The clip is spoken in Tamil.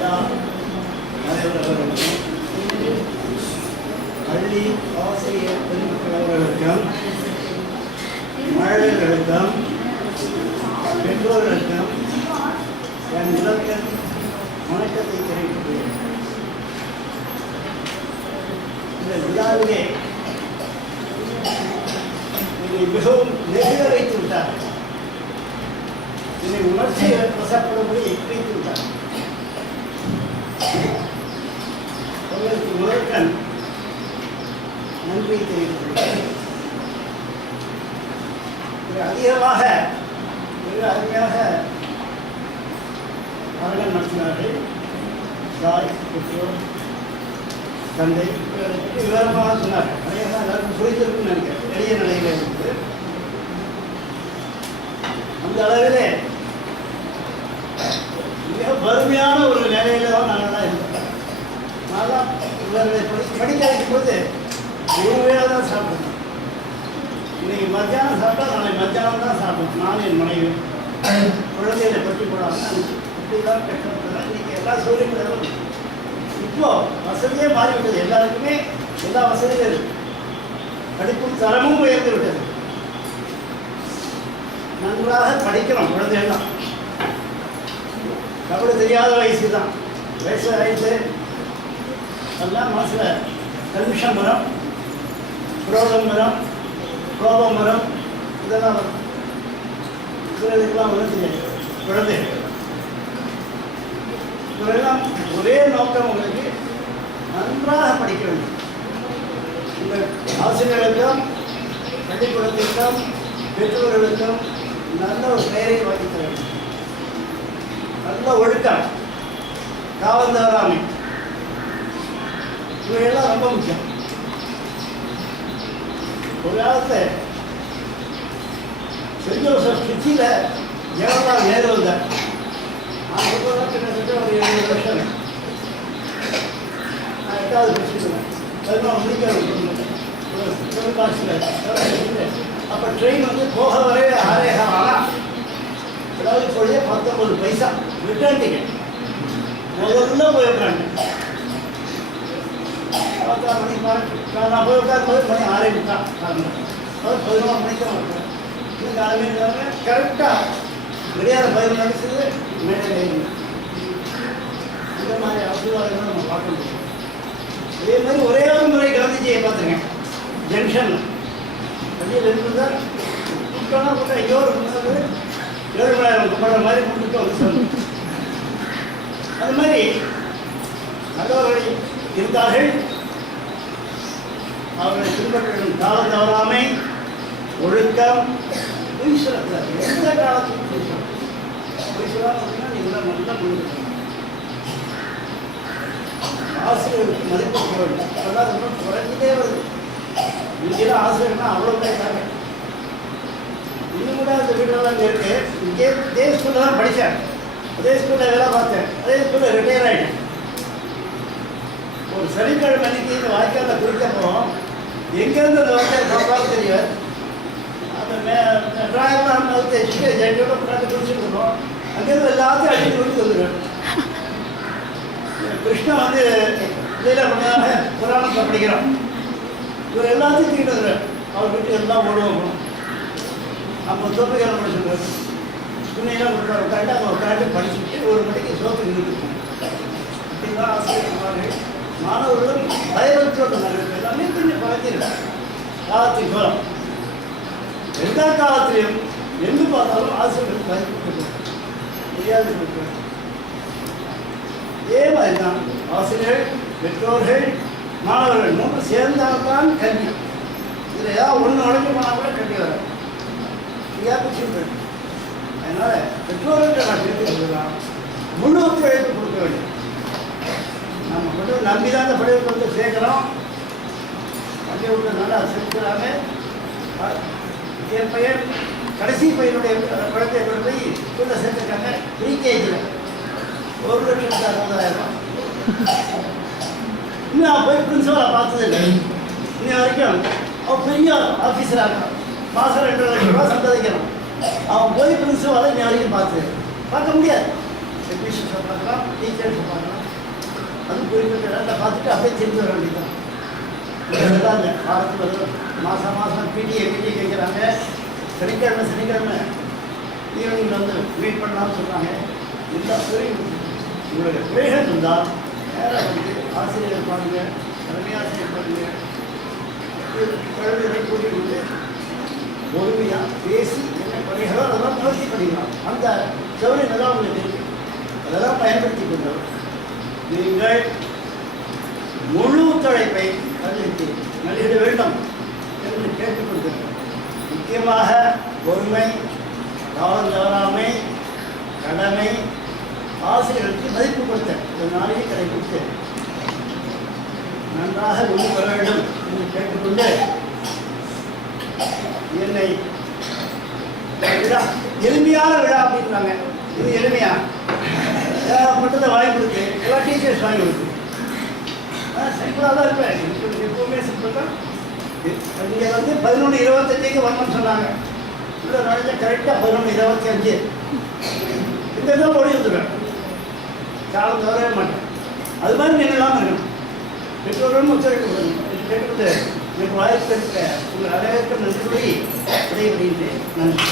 எல்லா தலைவர்களுக்கும் பள்ளி ஆசிரியர் பெருமக்களவர்களுக்கும் மாணவர்களுக்கும் பெற்றோர்களுக்கும் என் முதற்கண் வணக்கத்தை தெரிவிக்கிறேன். இந்த விழாவிலே என்னை மிகவும் நெருங்க வைத்து விட்டார். என்னை உணர்ச்சிகள் வசப்படும்படி வைத்து விட்டார். உங்களுக்கு முதற்கண் நன்றி தெரிவிக்கிறேன். அதிகமாக மிக அருமையாக அவர்கள் நடத்தினார்கள். தாய், பெற்றோர், தந்தை விவரமாக சொன்னார்கள். அதையெல்லாம் எல்லாருக்கும் புரிந்திருக்குன்னு நினைக்கிறேன். எளிய நிலையில் இருந்து அந்த அளவிலே மிக வறுமையான ஒரு நிலையில தான் நாங்கள் தான் இருந்தோம். நான் தான் இவர்களை படிக்க வைக்கும் போது ஒரு வேளை தான் சாப்பிடுவேன். இன்னைக்கு மத்தியானம் சாப்பிட்டா நாளை மத்தியானம் தான் சாப்பிடுவோம். நானும் என் மனைவி குழந்தைகளை பற்றி போடாமல் இப்படிதான் கஷ்டப்பட்டதான். இன்னைக்கு எல்லா சௌகரியங்களும் இப்போ வசதியே மாறிவிட்டது. எல்லாருக்குமே எல்லா வசதியும் இருக்கு. படிப்பும் தரமும் உயர்ந்து விட்டது. நன்றாக படிக்கணும் குழந்தைகள்லாம். கபடி தெரியாத வயசு தான். வயசு ஆயிடுச்சு எல்லாம் மனசில் கல்விஷம் வரும், குரோதம் வரும், கோபம் வரும். இதெல்லாம் வரும். இதுக்கெல்லாம் வந்து குழந்தைகள் இவரெல்லாம் ஒரே நோக்கம் உங்களுக்கு நன்றாக படிக்க வேண்டும். இந்த ஆசிரியர்களுக்கும் பள்ளிக்கூடத்திற்கும் பெற்றோர்களுக்கும் நல்ல ஒரு பெயரை வாங்கி தர வேண்டும். நல்ல ஒழுக்கம், காவல் தவறாமை, இவையெல்லாம் ரொம்ப முக்கியம். ஒரு காலத்தில் சென்ட் ஜோசப் திருச்சியில் ஜவஹர்லால் நேரு வந்தார். கிட்டத்தட்ட ஒரு 70 வருஷம். நான் 8வது படிச்சுருவேன். 11 மணிக்கு தொலைக்காட்சியில் அப்போ ட்ரெயின் வந்து போக வரை 6:15 ஆனால் அதாவது சொல்லி 19 பைசா ரிட்டர்ன் டிக்கெட். முதல்ல போய் உட்காந்து 16 மணிக்கு நான் போய் உட்காந்து மணி 6:30 அது 11 மணிக்கு தான் இருக்கேன். இந்த காலமே கரெக்டாக கிடையாது. 15 நிமிஷத்துக்கு மேலே இந்த மாதிரி அவசரவாதங்களை நம்ம பார்க்க முடியும். அதே மாதிரி ஒரே ஒரு முறை காந்திஜியை பார்த்துருக்கேன் ஜங்ஷனில். வெளியில் இருந்தால் கும்பிட்டோன்னா போட்டா எல்லோரும் முன்னாடி 7 மணி நேரம் கும்பிட்ற மாதிரி கும்பிட்டு வந்து சொல்லணும். அது மாதிரி நல்லவர்கள் இருந்தார்கள். அவர்களை பின்பற்றும் காலம் தவறாமை, ஒழுக்கம், பொய் சொல்லக்கூடாது. எந்த காலத்துக்கும் பொய் சொல்லணும். பொய் சொல்லாமல் அப்படின்னா நீங்கள் நல்லா முடிவு. ஆசிரியர்களுக்கு மதிப்பு வேண்டும். அதெல்லாம் ரொம்ப குறைஞ்சிட்டே வருது. இங்கேதான் ஆசிரியர்னா அவ்வளோ பேசாங்க. இன்னும் கூட அந்த வீடெல்லாம் இங்கே இருக்கு. இங்கே இதே ஸ்கூலில் தான் படித்தேன். அதே ஸ்கூலில் வேலை பார்த்தேன். அதே ஸ்கூலில் ரிட்டையர் ஆகிட்டேன். ஒரு சனிக்கிழமை அன்னைக்கு இந்த வாய்க்காலில் குடிக்கப்போ எங்கேருந்து அந்த வாய்க்கால் பார்ப்பாலும் தெரியாது. அந்த ட்ராயெல்லாம் நகர்த்து வச்சுட்டு ஜெயிட்டோட உட்காந்து குடிச்சுட்டு இருக்கோம். அங்கேருந்து எல்லாத்தையும் அடித்து விட்டு வந்துடுவேன். கிருஷ்ணன் வந்து லீலா பண்ணாங்க, புராணத்தை படிக்கிறோம். இவர் எல்லாத்தையும் தூக்கிட்டு வந்துடுறார். அவர் வீட்டு எல்லாம் ஓடுவோம். அப்போ தோப்பிக்கார படிச்சுருக்காரு. துணியெல்லாம் கொடுத்தாரு. உட்காந்து அவங்க உட்காந்து படிச்சுட்டு 1 மணிக்கு சோத்துக்கு நின்றுருக்கோம். இப்படிதான் ஆசிரியர் மாணவர்களும் பயபக்தியோட நகர்வு எல்லாமே கொஞ்சம் பழத்திருக்காங்க. காலத்தின் கோலம் எந்த காலத்திலையும் எங்கு பார்த்தாலும் ஆசிரியர்கள் பயன்படுத்த முடியாது. இதே மாதிரி தான் ஆசிரியர்கள், பெற்றோர்கள், மாணவர்கள் 3 சேர்ந்தால்தான் கல்வி. இதில் ஏதாவது ஒன்று உடஞ்சி போனால் கூட கல்வி வராது. பிடிச்சிருக்கு. அதனால் பெற்றோர்கள் நான் தெரிவிக்கலாம், முழு ஒத்துழைப்பு கொடுக்க வேண்டும். நம்ம மட்டும் நம்பி தான் அந்த படிப்பு வந்து சேர்க்குறோம். பள்ளி விட்டு நல்லா சேர்க்கிறாங்க. என் பையன் கடைசி பையனுடைய குழந்தைய கொண்டு போய் ஸ்கூலில் சேர்த்துருக்காங்க. ப்ரீகேஜியில் 1,60,000. இன்னும் நான் போய் பிரின்சிபலை பார்த்ததில்லை. இன்ன வரைக்கும் அவன் பெரிய ஆஃபீஸராக இருக்கான். மாதம் 2,00,000 ரூபா சம்பாதிக்கணும். அவன் போய் பிரின்சிபலை இன்ன வரைக்கும் பார்க்க முடியாது. ஹெட்மிஸ்டர்ஸை பார்க்கலாம், டீச்சர்ஸை பார்க்கலாம். அதுவும் குறிப்பிட்ட இடத்துல பார்த்துட்டு அப்படியே திரும்பி வர வேண்டியதான். இதெல்லாம் இல்லை, வாரத்தில் வந்து மாதம் பிடிஏ கேட்குறாங்க. சனிக்கிழமை ஈவினிங் வந்து மீட் பண்ணலாம்னு சொல்கிறாங்க. எல்லா பேரையும் உங்களுடைய பிள்ளைகள் இருந்தால் நேராக வந்து ஆசிரியர் பாருங்க, தலைமை ஆசிரியர் பாருங்க, குழந்தைகளை கூட்டிட்டு பொறுமையாக பேசி என்ன பணிகளோ அதெல்லாம் முயற்சி பண்ணிக்கலாம். அந்த சௌகரியம் தான் உங்களுக்கு இருக்கு. அதெல்லாம் பயன்படுத்தி கொண்டவர் நீங்கள் முழு ஒத்துழைப்பை கல்விக்கு நல்கிட வேண்டும் என்று கேட்டுக்கொண்டிருக்கிறோம். முக்கியமாக பொறுமை, காலம் தவறாமை, கடமை, ஆசிரியர்களுக்கு மதிப்பு கொடுத்த இந்த நாளையே கடைபிடித்து நன்றாக கொண்டு வர வேண்டும் என்று கேட்டுக்கொண்டு என்னை விழா எளிமையான விழா அப்படின்றாங்க. இது எளிமையா மட்டும்தான் வாங்கி கொடுத்து எல்லாம் டீச்சர்ஸ் வாங்கி கொடுத்து சிம்பிளாக தான் இருப்பேன். எப்பவுமே சிம்பிள் தான். நீங்கள் வந்து 11:25 வரணும்னு சொன்னாங்க. இல்லை நினைச்சா கரெக்டாக 11:25 இந்த இதில் ஓடி வந்துடுவேன். காலம் தவறவே மாட்டேன். அது மாதிரி நீங்களாம் இருக்கணும். பெற்றோர்களும் ஒத்துழைப்பு கொடுக்கணும். கேட்குறது எனக்கு வாய்ப்பு இருக்க உங்கள் அனைவருக்கும் நன்றி கூறி விடைபெறுகின்றேன். நன்றி.